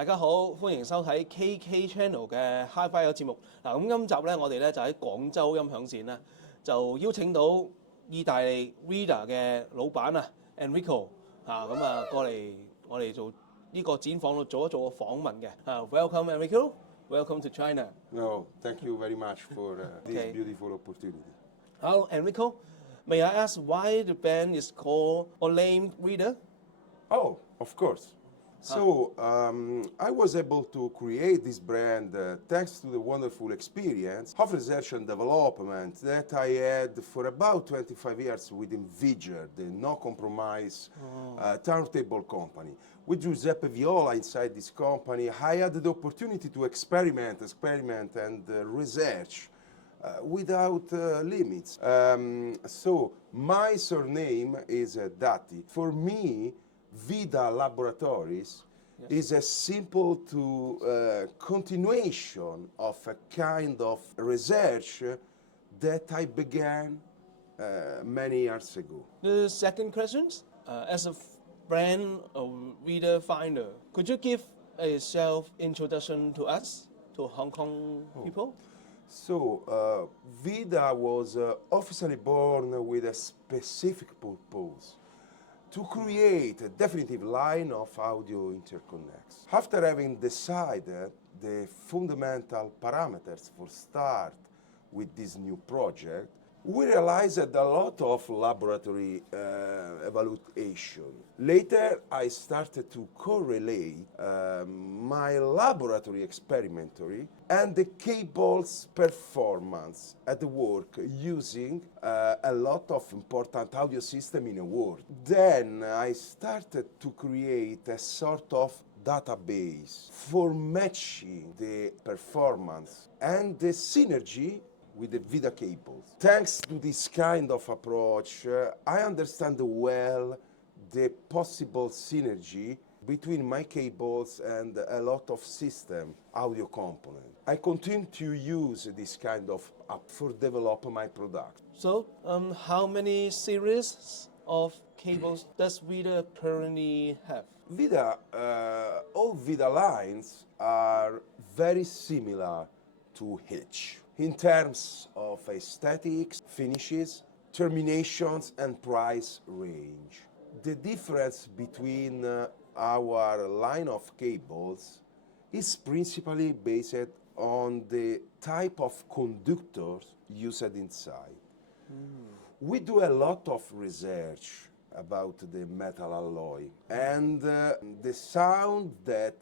大家好，歡迎收睇 KK.Channel 嘅 HiFi 嘅節目。嗱，咁今集咧，我哋咧就喺廣州音響線咧，就邀請到意大利 VYDA 嘅老闆啊 Enrico 咁過嚟我哋做呢個展房度做一個訪問嘅。Welcome Enrico, welcome to China. No, thank you very much for this beautiful opportunity. Hello Enrico, may I ask why the band is called or named VYDA? Oh, of course. So I was able to create this brand thanks to the wonderful experience of research and development that I had for about 25 years within VYDA, the no-compromise turntable company. With Giuseppe Viola inside this company, I had the opportunity to experiment and research without limits. So my surname is Datti. For me, VYDA Laboratories is a simple to continuation of a kind of research that I began many years ago. The second question, as a brand of VYDA founder, could you give a self-introduction to us, to Hong Kong people? So VYDA was officially born with a specific purpose: to create a definitive line of audio interconnects. After having decided the fundamental parameters for start with this new project, we realized a lot of laboratory evaluation. Later, I started to correlate my laboratory experimentary and the cable's performance at the work using a lot of important audio system in a world. Then I started to create a sort of database for matching the performance and the synergy with the VYDA cables. Thanks to this kind of approach, I understand well the possible synergy between my cables and a lot of system audio components. I continue to use this kind of app for develop my product. So, how many series of cables does VYDA currently have? VYDA, all VYDA lines are very similar to H in terms of aesthetics, finishes, terminations, and price range. The difference between our line of cables is principally based on the type of conductors used inside. We do a lot of research about the metal alloy and the sound that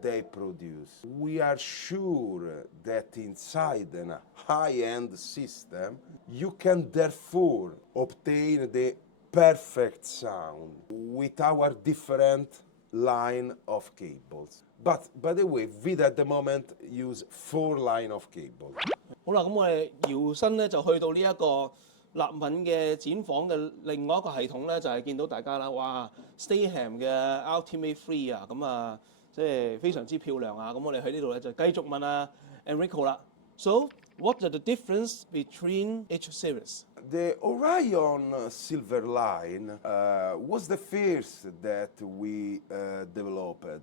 they produce. We are sure that inside a high-end system, you can therefore obtain the perfect sound with our different line of cables. But by the way, VYDA at the moment use 4 line of cables. 好啦，咁我哋搖身咧就去到呢一個立敏嘅展房嘅另外一個系統咧，就係見到大家啦，哇 Stayham 嘅 Ultimate Free 啊，咁即係非常之漂亮啊！咁我哋喺呢度咧就繼續問Enrico 啦。So what are the difference between each series? The Orion Silver line was the first that we developed,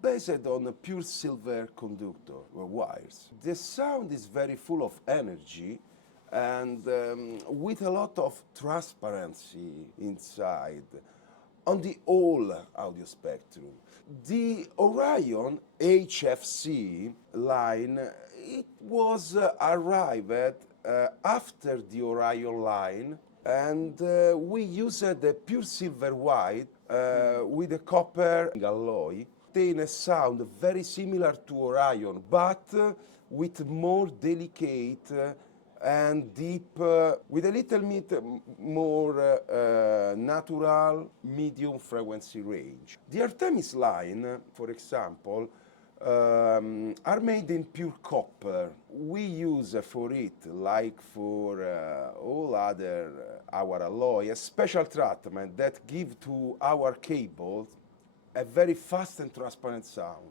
based on a pure silver conductor wires. The sound is very full of energy and with a lot of transparency inside on the whole audio spectrum. The Orion HFC line, it was arrived after the Orion line, and we used the pure silver white with a copper alloy, obtain a sound very similar to Orion, but with more delicate and deep, with a little bit more natural medium frequency range. The Artemis line, for example, are made in pure copper. We use for it, like for all other our alloy, a special treatment that give to our cables a very fast and transparent sound.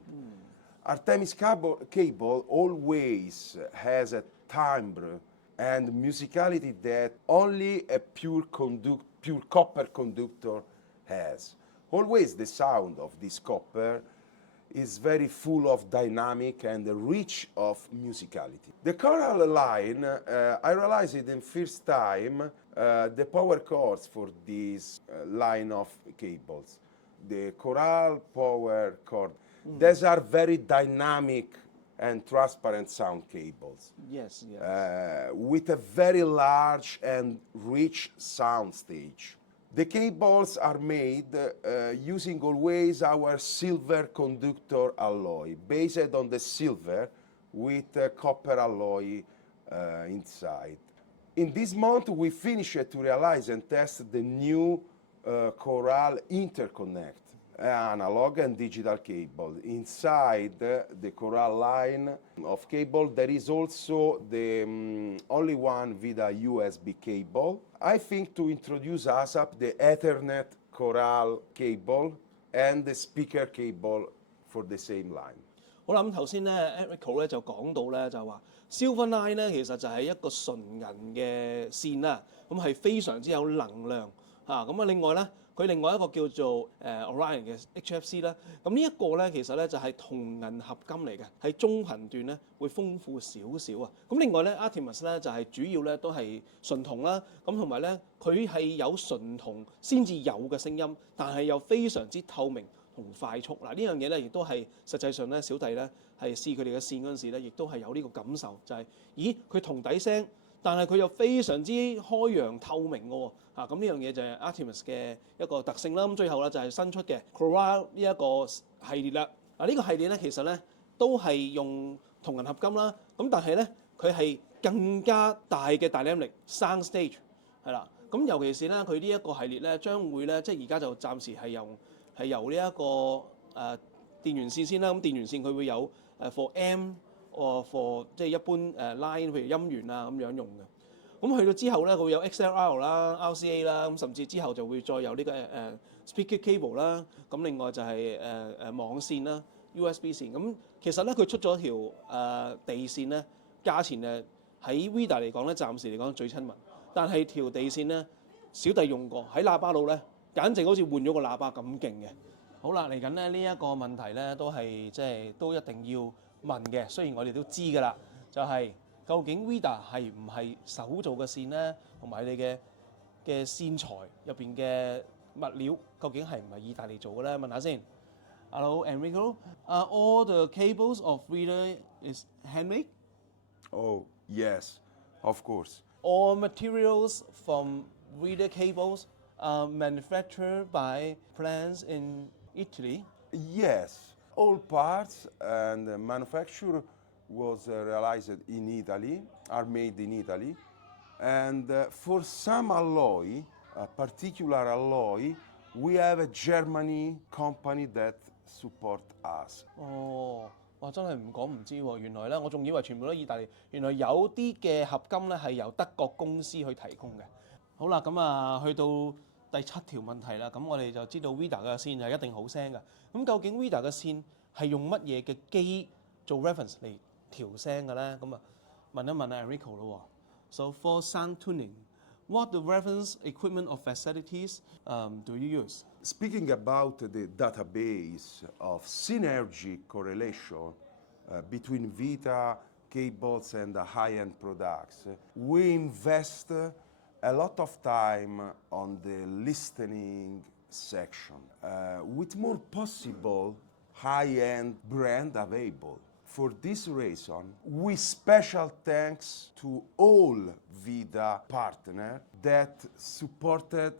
Artemis cable always has a timbre and musicality that only a pure copper conductor has. Always the sound of this copper is very full of dynamic and rich of musicality. The choral line, I realized it in first time, the power chords for this line of cables. The choral power chord, these are very dynamic and transparent sound cables. Yes. With a very large and rich sound stage. The cables are made using always our silver conductor alloy, based on the silver with copper alloy inside. In this month, we finished to realize and test the new Choral interconnect, analog and digital cable. Inside the Choral line of cable, there is also the only one VYDA USB cable. I think to introduce ASAP the Ethernet Choral cable and the speaker cable for the same line. 好啦，咁頭先咧 Enrico 咧就講到咧就話 Silver Line 咧其實就係一個純銀嘅線啦，咁係非常之有能量嚇。咁另外咧，佢另外一個叫做Orion 嘅 HFC 啦，咁呢一個咧其實咧就係銅銀合金嚟嘅，喺中頻段咧會豐富少少啊。咁另外咧 Artemis 咧就係主要咧都係純銅啦，咁同埋咧佢係有純銅先至有嘅聲音，但係又非常之透明同快速。嗱呢樣嘢咧亦都係實際上咧小弟咧係試佢哋嘅線嗰陣時咧，亦都係有呢個感受，就係咦佢銅底聲，但係佢又非常之開揚透明嘅喎。咁呢樣嘢就係 Artemis 嘅一個特性啦。咁最後咧就係新出嘅 Choral 呢一個系列啦。呢個系列咧其實咧都係用銅銀合金啦，咁但係咧佢係更加大嘅dynamic sound stage 係啦。咁尤其是咧佢呢一個系列咧將會咧即係而家就暫時係由呢一個電源線先啦。咁電源線佢會有for M for 即係一般line 譬如音源啊咁樣用嘅。咁去到之後咧，佢會有 XLR 啦、RCA 啦，咁甚至之後就會再有呢個speaker cable 啦。咁另外就係網線啦、USB 線。咁其實咧佢出咗條地線咧，價錢喺 VYDA 嚟講咧，暫時嚟講最親民。但係條地線咧，小弟用過喺喇叭度咧，簡直好似換咗個喇叭咁勁嘅。好啦，嚟緊咧呢一個問題咧，都係即係都一定要問嘅。雖然我哋都知㗎啦，就係、究竟 VYDA 係唔係手做嘅線咧，同埋你嘅線材入邊嘅物料究竟係唔係意大利做嘅咧？問下先。Hello Enrico, all the cables of VYDA is handmade? Oh, yes, of course. All materials from VYDA cables are manufactured by plants in Italy? Yes, all parts and manufacture was realized in Italy, are made in Italy, and for some alloy, a particular alloy, we have a Germany company that support us. 哇！真係唔講唔知喎，原來咧我仲以為全部都意大利，原來有啲嘅合金咧係由德國公司去提供嘅。好啦，咁去到第7條問題啦，咁我哋就知道 VYDA 嘅線係一定好聲嘅。咁究竟 VYDA 嘅線係用乜嘢嘅機做 reference 嚟調聲嘅咧？咁問一問Enrico 咯。So for sound tuning, what the reference equipment or facilities do you use? Speaking about the database of synergy correlation between VYDA cables and the high-end products, we invest a lot of time on the listening section with more possible high-end brand available. For this reason, we special thanks to all VYDA partners that supported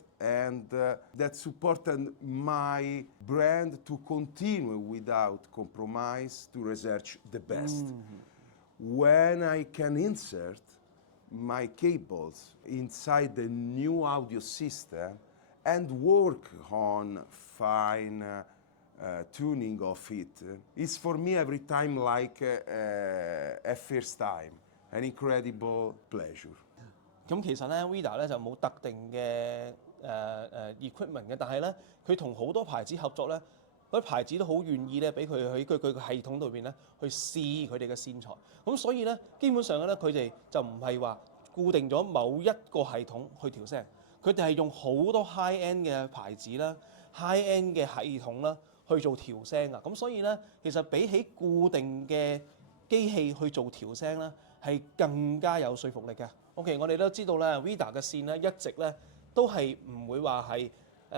my brand to continue without compromise to research the best. When I can insert my cables inside the new audio system and work on fine tuning of it, it's for me every time like a first time, an incredible pleasure. 咁其實咧 VYDA 咧就冇特定嘅equipment 嘅，但係咧佢同好多牌子合作咧，嗰啲牌子都好願意咧俾佢喺佢個系統裏邊咧去試佢哋嘅線材。咁所以咧基本上咧佢哋就唔係話固定咗某一個系統去調聲，佢哋係用好多 high end 嘅牌子啦、high end 嘅系統啦去做調聲啊。咁所以咧，其實比起固定嘅機器去做調聲咧，係更加有說服力嘅。OK， 我哋都知道咧 ，VYDA 嘅線咧一直咧都係唔會話係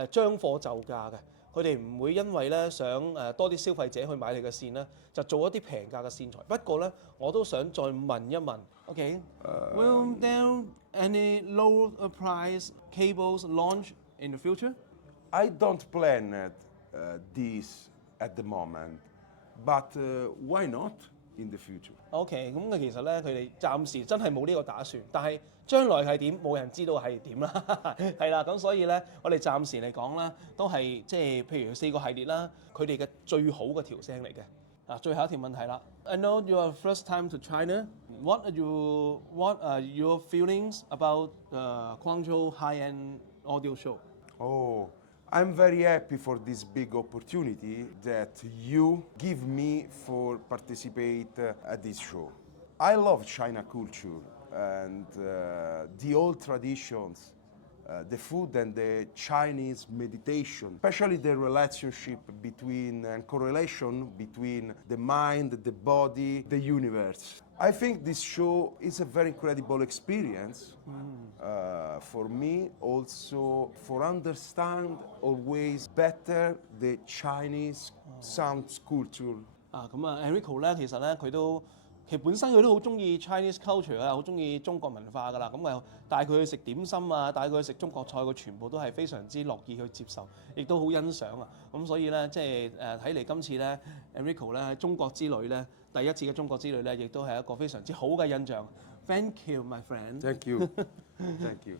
將貨就價嘅。佢哋唔會因為咧想多啲消費者去買你嘅線咧，就做一啲平價嘅線材。不過咧，我都想再問一問 ，OK？Will there any low price cables launch in the future? I don't plan this at the moment, but why not in the future? OK， 咁其實咧，佢哋暫時真係冇呢個打算，但係將來係點，冇人知道係點啦，係啦，咁所以咧，我哋暫時嚟講咧，都係即係譬如4個系列啦，佢哋嘅最好嘅調聲嚟嘅。啊，最後一條問題啦 ，I know you are first time to China. What are your feelings about Guangzhou high-end audio show? Oh, I'm very happy for this big opportunity that you give me for participate at this show. I love China culture and the old traditions, the food and the Chinese meditation, especially the relationship between and correlation between the mind, the body, the universe. I think this show is a very incredible experience for me, also for understand always better the Chinese sound culture. 咁Enrico 咧，其實咧佢本身都好中意 Chinese culture 啊，好中意中國文化噶啦。咁又帶佢去食點心啊，帶佢去食中國菜，佢全部都係非常之樂意去接受，亦都好欣賞啊。咁所以咧，即係睇嚟今次咧 Enrico 咧喺中國之旅咧，第一次嘅中國之旅咧，亦都係一個非常之好嘅印象。Thank you, my friend. Thank you. Thank you.